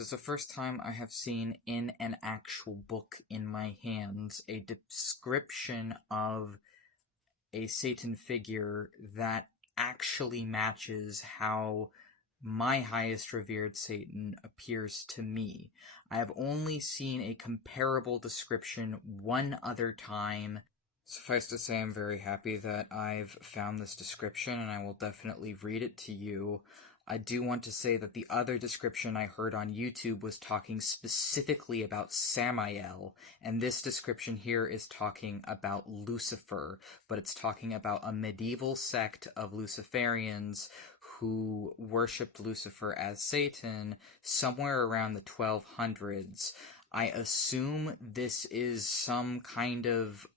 This is the first time I have seen in an actual book in my hands a description of a Satan figure that actually matches how my highest revered Satan appears to me. I have only seen a comparable description one other time. Suffice to say, I'm very happy that I've found this description, and I will definitely read it to you. I do want to say that the other description I heard on YouTube was talking specifically about Samael, and this description here is talking about Lucifer, but it's talking about a medieval sect of Luciferians who worshipped Lucifer as Satan somewhere around the 1200s. I assume this is some kind of,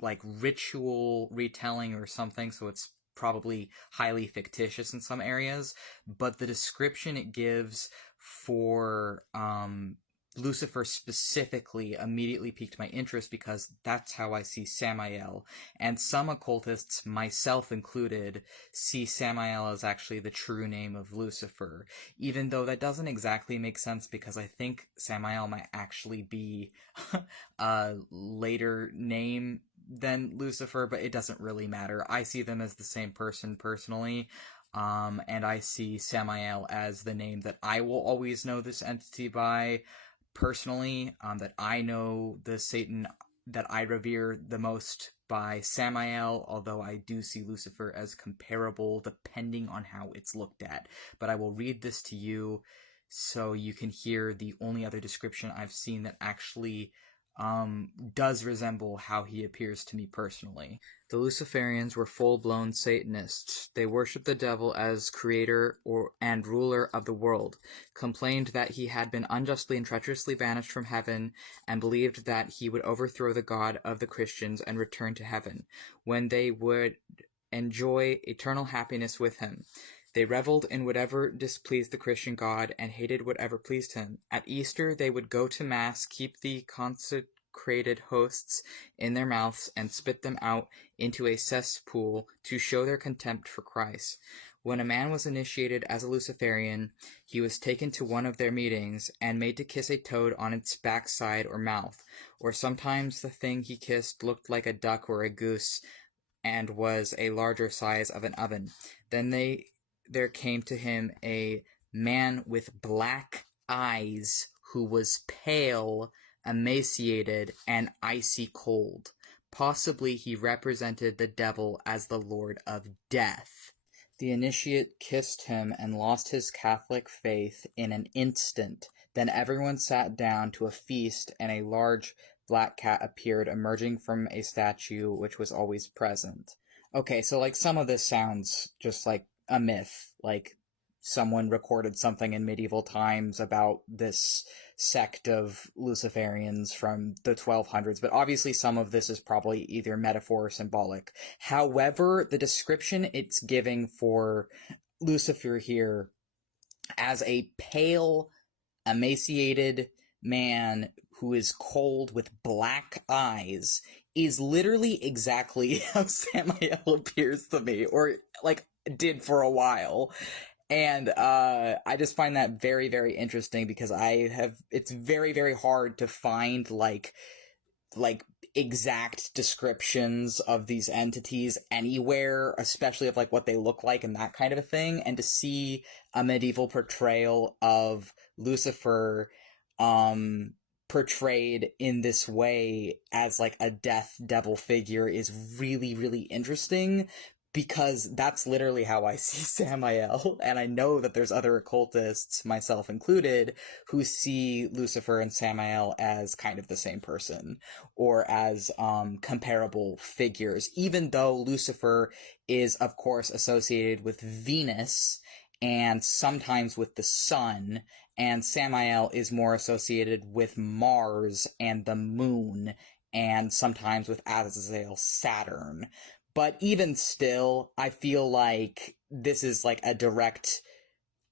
like ritual retelling or something, so it's probably highly fictitious in some areas, but the description it gives for, Lucifer specifically immediately piqued my interest because that's how I see Samael. And some occultists, myself included, see Samael as actually the true name of Lucifer. Even though that doesn't exactly make sense because I think Samael might actually be a later name than Lucifer, but it doesn't really matter. I see them as the same person personally. And I see Samael as the name that I will always know this entity by. Personally, that I know the Satan that I revere the most by Samael, although I do see Lucifer as comparable depending on how it's looked at. But I will read this to you so you can hear the only other description I've seen that actually does resemble how he appears to me personally. The Luciferians were full-blown Satanists. They worshipped the devil as creator and ruler of the world, complained that he had been unjustly and treacherously banished from heaven, and believed that he would overthrow the God of the Christians and return to heaven, when they would enjoy eternal happiness with him. They reveled in whatever displeased the Christian God and hated whatever pleased him. At Easter, they would go to Mass, keep the consecrated hosts in their mouths, and spit them out into a cesspool to show their contempt for Christ. When a man was initiated as a Luciferian, he was taken to one of their meetings and made to kiss a toad on its backside or mouth, or sometimes the thing he kissed looked like a duck or a goose and was a larger size of an oven. Then there came to him a man with black eyes who was pale, emaciated, and icy cold. Possibly he represented the devil as the Lord of Death. The initiate kissed him and lost his Catholic faith in an instant. Then everyone sat down to a feast, and a large black cat appeared, emerging from a statue which was always present. Okay, so like some of this sounds just like a myth, like someone recorded something in medieval times about this sect of Luciferians from the 1200s, but obviously some of this is probably either metaphor or symbolic. However, the description it's giving for Lucifer here as a pale, emaciated man who is cold with black eyes is literally exactly how Samael appears to me, or like did for a while. And I just find that very, very interesting because it's very, very hard to find like exact descriptions of these entities anywhere, especially of like what they look like and that kind of a thing. And to see a medieval portrayal of Lucifer portrayed in this way as like a death devil figure is really, really interesting, because that's literally how I see Samael, and I know that there's other occultists, myself included, who see Lucifer and Samael as kind of the same person, or as comparable figures, even though Lucifer is, of course, associated with Venus, and sometimes with the sun, and Samael is more associated with Mars and the moon, and sometimes with Azazel, Saturn. But even still, I feel like this is like a direct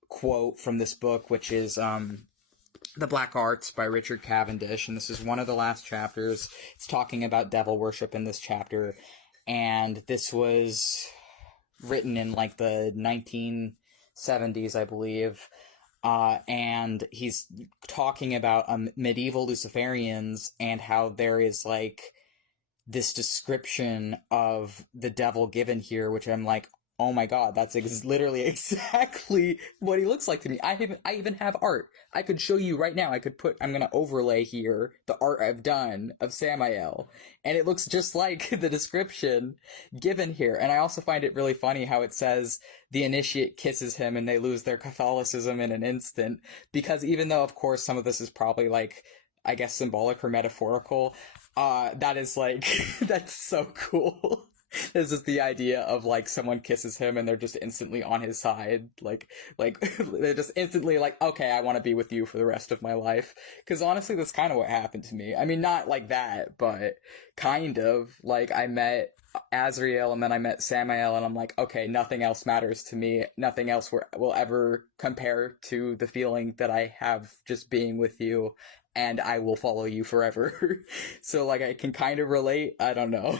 quote from this book, which is The Black Arts by Richard Cavendish, and this is one of the last chapters. It's talking about devil worship in this chapter, and this was written in like the 1970s, I believe. and he's talking about medieval Luciferians and how there is like this description of the devil given here, which I'm like, oh my god, that's literally exactly what he looks like to me. I even have art. I could show you right now. I'm gonna overlay here the art I've done of Samael, and it looks just like the description given here. And I also find it really funny how it says the initiate kisses him and they lose their Catholicism in an instant, because even though, of course, some of this is probably like, I guess, symbolic or metaphorical, that is like, that's so cool. This is the idea of like someone kisses him and they're just instantly on his side. Like they're just instantly like, okay, I want to be with you for the rest of my life. Because honestly, that's kind of what happened to me. I mean, not like that, but kind of. Like, I met Azrael and then I met Samael and I'm like, okay, nothing else matters to me. Nothing else will ever compare to the feeling that I have just being with you, and I will follow you forever. So like, I can kind of relate. I don't know.